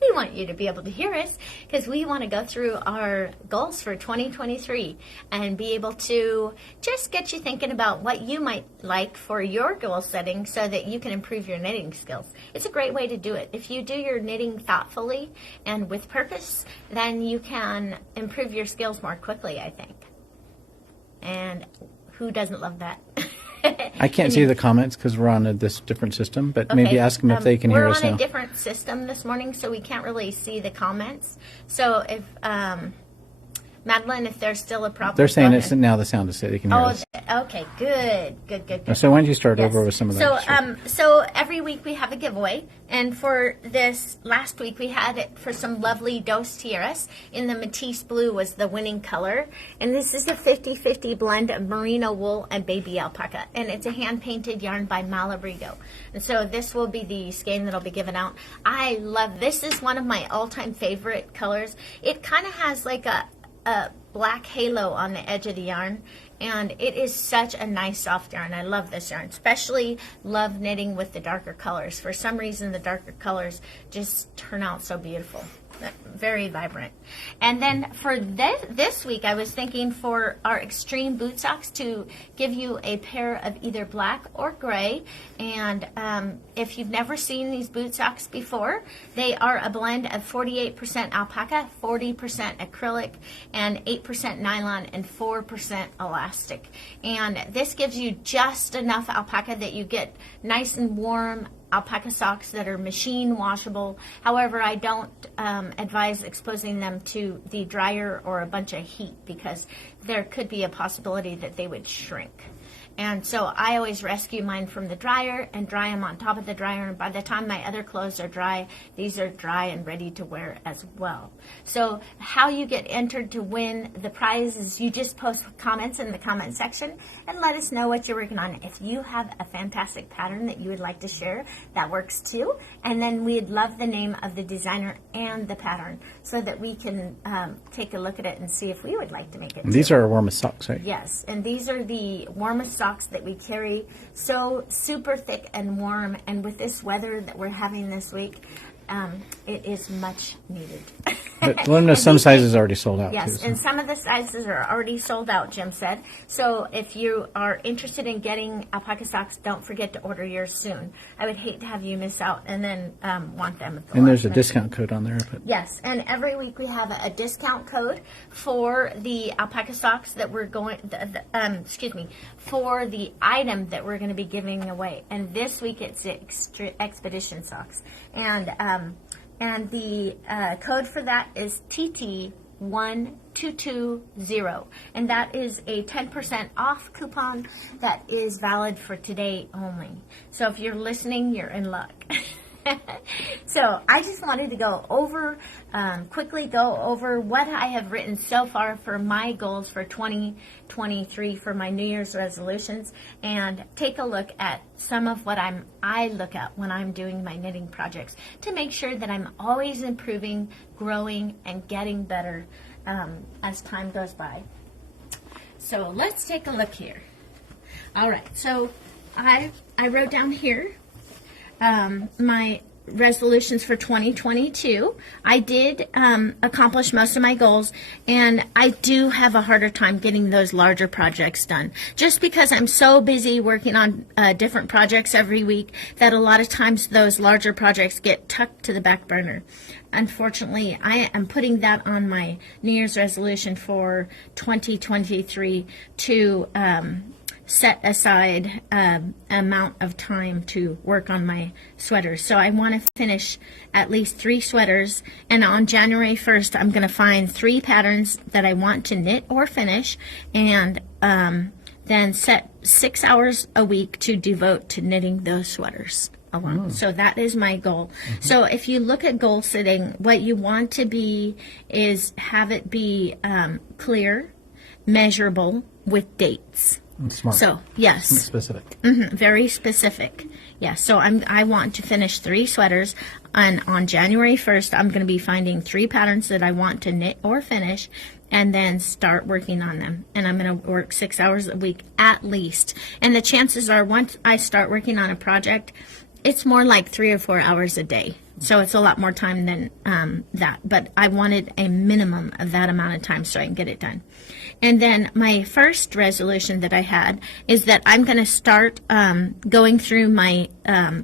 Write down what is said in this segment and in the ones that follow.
we want you to be able to hear us because we want to go through our goals for 2023 and be able to just get you thinking about what you might like for your goal setting so that you can improve your knitting skills. It's a great way to do it. If you do your knitting thoughtfully and with purpose, then you can improve your skills more quickly, I think. And who doesn't love that? I can't see the comments because we're on this different system, but maybe ask them if they can hear us now. We're on a different system this morning, so we can't really see the comments. So if, Madeline, if there's still a problem. They're saying it's now the sound is set. They can hear us. Okay, good. So why don't you start over with some of that? So every week we have a giveaway, and for this last week we had it for some lovely Dos Tiaras. In the Matisse Blue was the winning color, and this is a 50-50 blend of merino wool and baby alpaca, and it's a hand-painted yarn by Malabrigo. And so this will be the skein that'll be given out. I love this. Is one of my all-time favorite colors. It kind of has like a black halo on the edge of the yarn, and it is such a nice soft yarn. I love this yarn, especially love knitting with the darker colors. For some reason the darker colors just turn out so beautiful, very vibrant. And then for this week I was thinking for our extreme boot socks to give you a pair of either black or gray. And if you've never seen these boot socks before, they are a blend of 48% alpaca, 40% acrylic, and 8% nylon and 4% elastic. And this gives you just enough alpaca that you get nice and warm alpaca socks that are machine washable. However, I don't advise exposing them to the dryer or a bunch of heat because there could be a possibility that they would shrink. And so I always rescue mine from the dryer and dry them on top of the dryer. And by the time my other clothes are dry, these are dry and ready to wear as well. So how you get entered to win the prize is you just post comments in the comment section and let us know what you're working on. If you have a fantastic pattern that you would like to share, that works too. And then we'd love the name of the designer and the pattern so that we can take a look at it and see if we would like to make it. These are our warmest socks, right? Yes, and these are the warmest socks that we carry, so super thick and warm, and with this weather that we're having this week, it is much needed. But let them know some sizes are already sold out. Yes, too, so. And some of the sizes are already sold out, Jim said. So if you are interested in getting alpaca socks, don't forget to order yours soon. I would hate to have you miss out and then want them. And there's a discount code on there. But. Yes, and every week we have a discount code for the alpaca socks that we're going, for the item that we're going to be giving away. And this week it's expedition socks. And the code for that is TT1220, and that is a 10% off coupon that is valid for today only. So if you're listening, you're in luck. So I just wanted to go over, quickly go over what I have written so far for my goals for 2023 for my New Year's resolutions, and take a look at some of what I look at when I'm doing my knitting projects to make sure that I'm always improving, growing, and getting better as time goes by. So let's take a look here. All right, so I wrote down here my resolutions for 2022. I did accomplish most of my goals, and I do have a harder time getting those larger projects done just because I'm so busy working on different projects every week that a lot of times those larger projects get tucked to the back burner. Unfortunately, I am putting that on my New Year's resolution for 2023 to set aside amount of time to work on my sweaters. So I want to finish at least 3 sweaters, and on January 1st I'm going to find 3 patterns that I want to knit or finish, and then set 6 hours a week to devote to knitting those sweaters alone. Oh. So that is my goal. Mm-hmm. So if you look at goal setting, what you want to be is have it be clear, measurable, with dates. Smart. So, yes. Specific. Mm-hmm, very specific. Yeah, so I want to finish 3 sweaters, and on January 1st, I'm going to be finding 3 patterns that I want to knit or finish, and then start working on them. And I'm going to work 6 hours a week at least. And the chances are once I start working on a project, it's more like 3 or 4 hours a day So it's a lot more time than that. But I wanted a minimum of that amount of time so I can get it done. And then my first resolution that I had is that I'm going to start going through my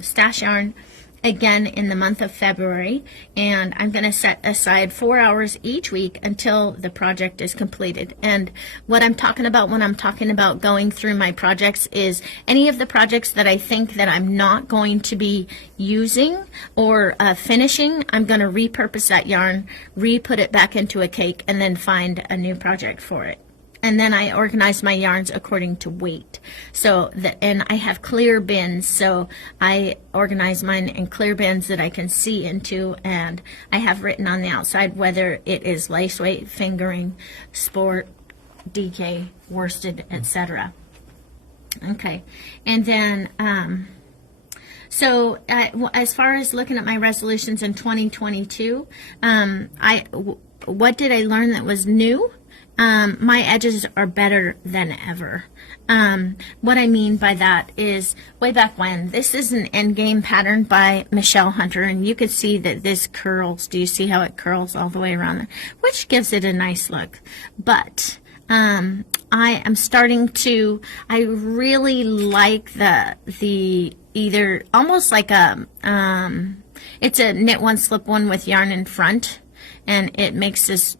stash yarn again in the month of February, and I'm going to set aside 4 hours each week until the project is completed. And what I'm talking about when I'm talking about going through my projects is any of the projects that I think that I'm not going to be using or finishing, I'm going to repurpose that yarn, re-put it back into a cake, and then find a new project for it. And then I organize my yarns according to weight. And I have clear bins, so I organize mine in clear bins that I can see into, and I have written on the outside whether it is lace weight, fingering, sport, DK, worsted, etc. Okay, and then as far as looking at my resolutions in 2022, what did I learn that was new? My edges are better than ever. What I mean by that is way back when, this is an endgame pattern by Michelle Hunter, and you could see that this curls. Do you see how it curls all the way around there? Which gives it a nice look. But I am starting to, I really like the either almost like it's a knit one, slip one with yarn in front, and it makes this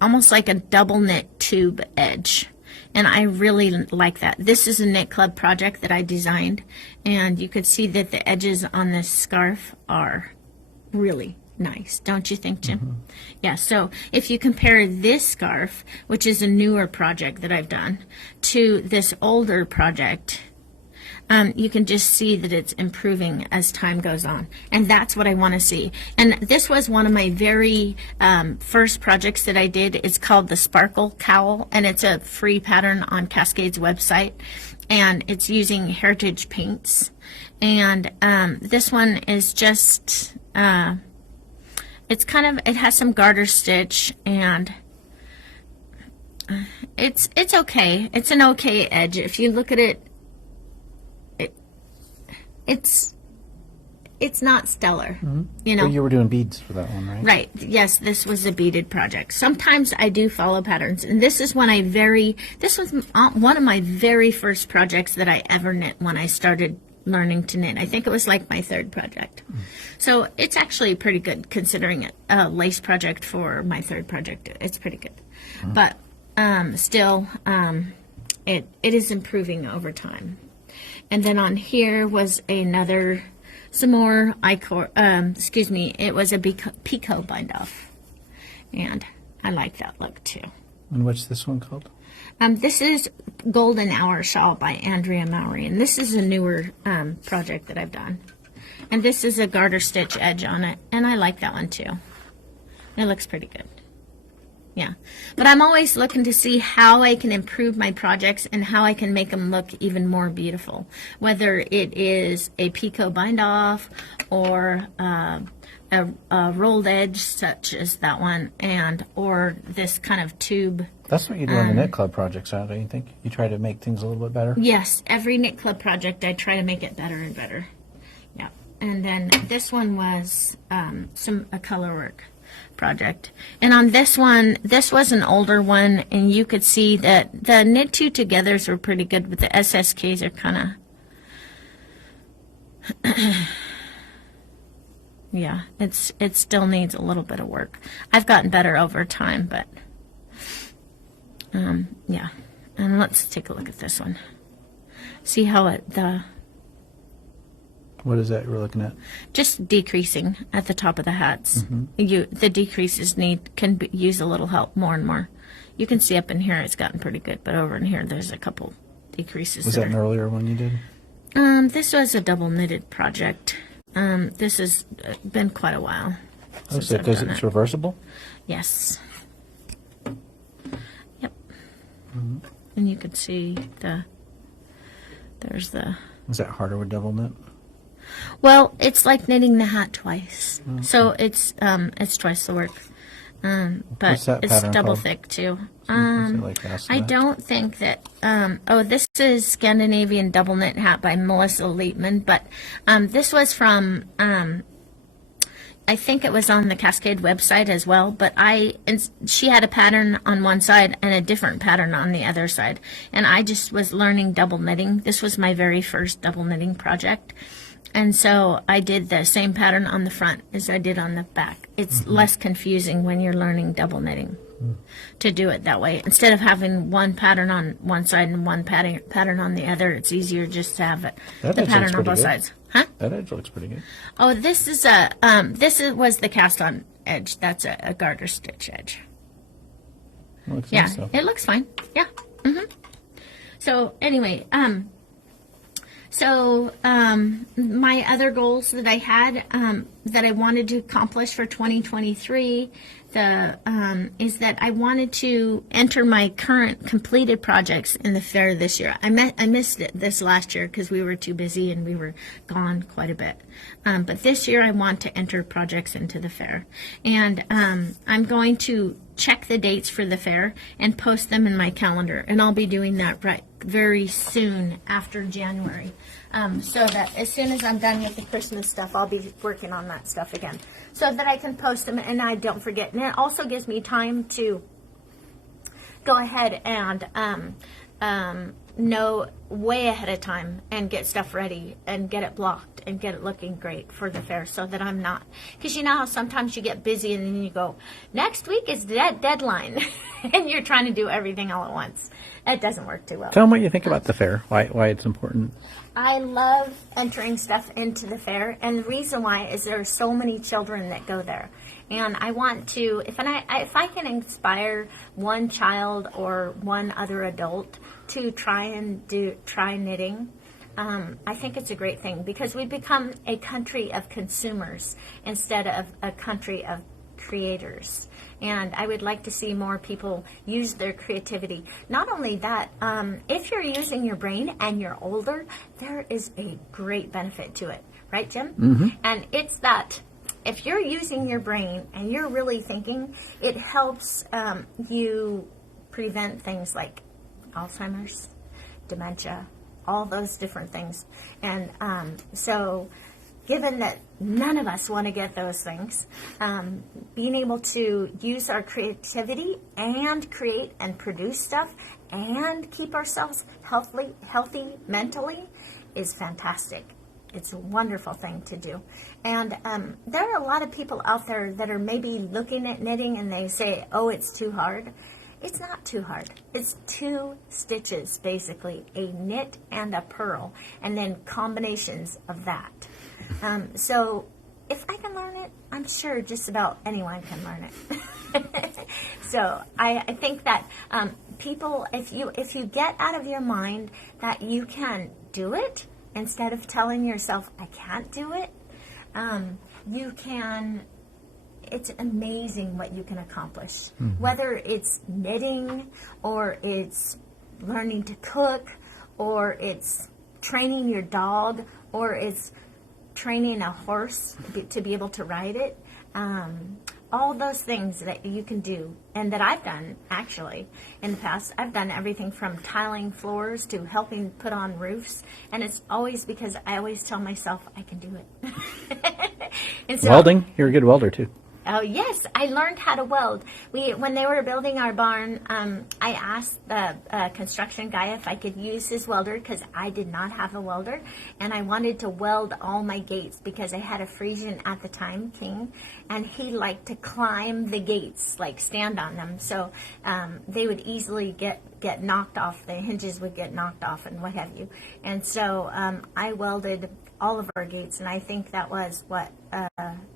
almost like a double knit tube edge, and I really like that. This is a knit club project that I designed, and you could see that the edges on this scarf are really nice, don't you think, Jim? Mm-hmm. Yeah, so if you compare this scarf, which is a newer project that I've done, to this older project, you can just see that it's improving as time goes on. And that's what I want to see. And this was one of my very first projects that I did. It's called the Sparkle Cowl, and it's a free pattern on Cascade's website. And it's using heritage paints. And this one is just, it's kind of, it has some garter stitch, and it's okay. It's an okay edge. If you look at it, it's not stellar, you know. But you were doing beads for that one, right? Right. Yes, this was a beaded project. Sometimes I do follow patterns, and this is one this was one of my very first projects that I ever knit when I started learning to knit. I think it was like my third project. So it's actually pretty good considering it a lace project for my third project. It's pretty good. But still, it is improving over time. And then on here was some more, it was a picot bind off. And I like that look too. And what's this one called? This is Golden Hour Shawl by Andrea Mowry. And this is a newer project that I've done. And this is a garter stitch edge on it. And I like that one too. It looks pretty good. Yeah, but I'm always looking to see how I can improve my projects and how I can make them look even more beautiful. Whether it is a picot bind off or a rolled edge such as that one, or this kind of tube. That's what you do on the knit club projects, don't you think? You try to make things a little bit better. Yes, every knit club project I try to make it better and better. Yeah, and then this one was a color work project. And on this one, this was an older one, and you could see that the knit two togethers were pretty good, but the SSKs are kind of yeah, it still needs a little bit of work. I've gotten better over time, but yeah. And let's take a look at this one. See how what is that you're looking at? Just decreasing at the top of the hats. The decreases can use a little help more and more. You can see up in here it's gotten pretty good, but over in here there's a couple decreases. Was that an earlier one you did? This was a double knitted project. This has been quite a while. Oh, so because it's reversible? Yes. Yep. And you can see there's the... Is that harder with double knit? Well, it's like knitting the hat twice. Okay. So it's twice the work. But it's double called? Thick too. I don't think that, this is Scandinavian Double Knit Hat by Melissa Leitman, but this was from I think it was on the Cascade website as well, but and she had a pattern on one side and a different pattern on the other side. And I just was learning double knitting. This was my very first double knitting project. And so I did the same pattern on the front as I did on the back. It's less confusing when you're learning double knitting to do it that way. Instead of having one pattern on one side and one pattern on the other, it's easier just to have the pattern on both sides. Huh? That edge looks pretty good. Oh, this is was the cast-on edge. That's a garter stitch edge. Looks Yeah, nice, though. it looks fine. Yeah. So anyway, my other goals that I had that I wanted to accomplish for 2023 is that I wanted to enter my current completed projects in the fair this year. I missed it this last year because we were too busy and we were gone quite a bit. But this year I want to enter projects into the fair. And I'm going to check the dates for the fair and post them in my calendar. And I'll be doing that very soon after January. So that as soon as I'm done with the Christmas stuff, I'll be working on that stuff again. So that I can post them and I don't forget. And it also gives me time to go ahead and know way ahead of time and get stuff ready and get it blocked and get it looking great for the fair so that I'm not, because you know how sometimes you get busy and then you go, next week is that deadline and you're trying to do everything all at once. It doesn't work too well. Tell them what you think about the fair, why it's important. I love entering stuff into the fair, and the reason why is there are so many children that go there. And I want to, if I can inspire one child or one other adult to try knitting, I think it's a great thing because we become a country of consumers instead of a country of creators. And I would like to see more people use their creativity. Not only that, if you're using your brain and you're older, there is a great benefit to it. Right, Jim? Mm-hmm. And it's that if you're using your brain and you're really thinking, it helps you prevent things like Alzheimer's, dementia, all those different things. And so given that none of us want to get those things, being able to use our creativity and create and produce stuff and keep ourselves healthy mentally is fantastic. It's a wonderful thing to do. And there are a lot of people out there that are maybe looking at knitting and they say, oh, it's too hard. It's not too hard. It's 2 stitches, basically, a knit and a purl, and then combinations of that. So if I can learn it, I'm sure just about anyone can learn it. So I think that people, if you get out of your mind that you can do it, instead of telling yourself, I can't do it, you can, it's amazing what you can accomplish. Mm-hmm. Whether it's knitting, or it's learning to cook, or it's training your dog, or it's training a horse to be able to ride it. All those things that you can do, and that I've done actually in the past. I've done everything from tiling floors to helping put on roofs, and it's always because I always tell myself I can do it. And so, welding, you're a good welder too. Oh yes, I learned how to weld. When they were building our barn, I asked the construction guy if I could use his welder because I did not have a welder, and I wanted to weld all my gates because I had a Frisian at the time, King, and he liked to climb the gates, like stand on them, so they would easily get knocked off. The hinges would get knocked off and what have you. And so I welded all of our gates, and I think that was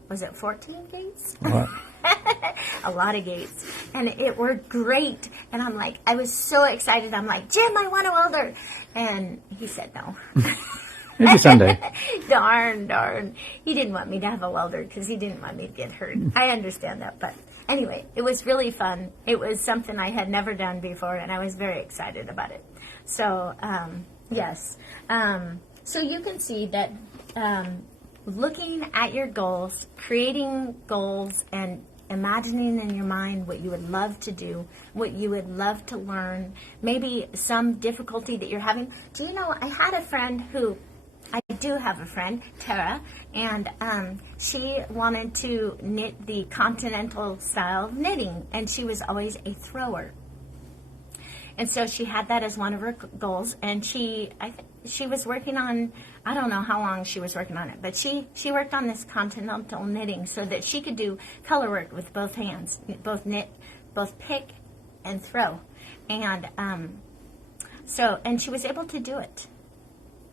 was it 14 gates? A lot of gates. And it worked great. And I was so excited. I'm like, Jim, I want a welder. And he said no. Maybe someday. Darn. He didn't want me to have a welder because he didn't want me to get hurt. I understand that. But anyway, it was really fun. It was something I had never done before, and I was very excited about it. So, yes. So you can see that looking at your goals, creating goals, and imagining in your mind what you would love to do, what you would love to learn, maybe some difficulty that you're having. Do you know, I had a friend who I do have a friend, Tara, and she wanted to knit the continental style of knitting, and she was always a thrower. And so she had that as one of her goals, and she was working on, I don't know how long she was working on it, but she worked on this continental knitting so that she could do color work with both hands, both knit, both pick and throw. And and she was able to do it.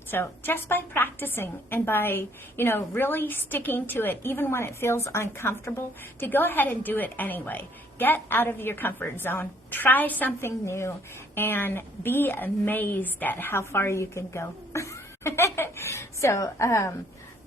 So just by practicing and by, really sticking to it, even when it feels uncomfortable, to go ahead and do it anyway. Get out of your comfort zone, try something new, and be amazed at how far you can go. So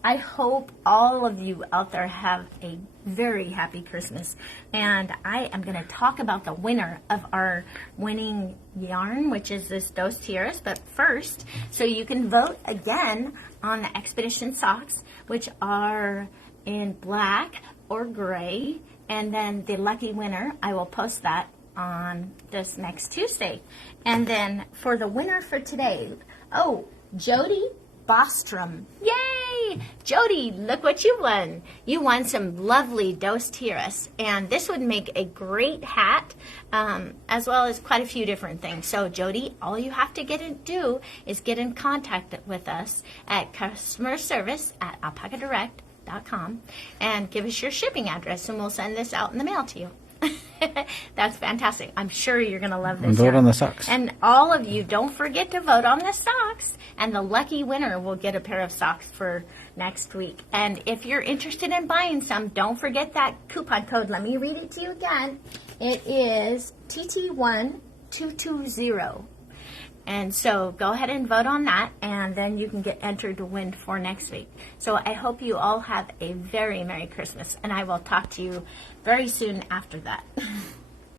I hope all of you out there have a very happy Christmas. And I am going to talk about the winner of our winning yarn, which is this Dos Tijeras. But first, so you can vote again on the Expedition socks, which are in black or gray. And then the lucky winner, I will post that on this next Tuesday. And then for the winner for today, Jody Bostrom. Yay! Jody, look what you won. You won some lovely Dos Tijeras, and this would make a great hat, as well as quite a few different things. So, Jody, all you have to do is get in contact with us at customer service at alpacadirect.com and give us your shipping address, and we'll send this out in the mail to you. That's fantastic. I'm sure you're going to love this. And vote on the socks. And all of you, don't forget to vote on the socks. And the lucky winner will get a pair of socks for next week. And if you're interested in buying some, don't forget that coupon code. Let me read it to you again. It is TT1220. And so go ahead and vote on that, and then you can get entered to win for next week. So I hope you all have a very Merry Christmas, and I will talk to you very soon after that.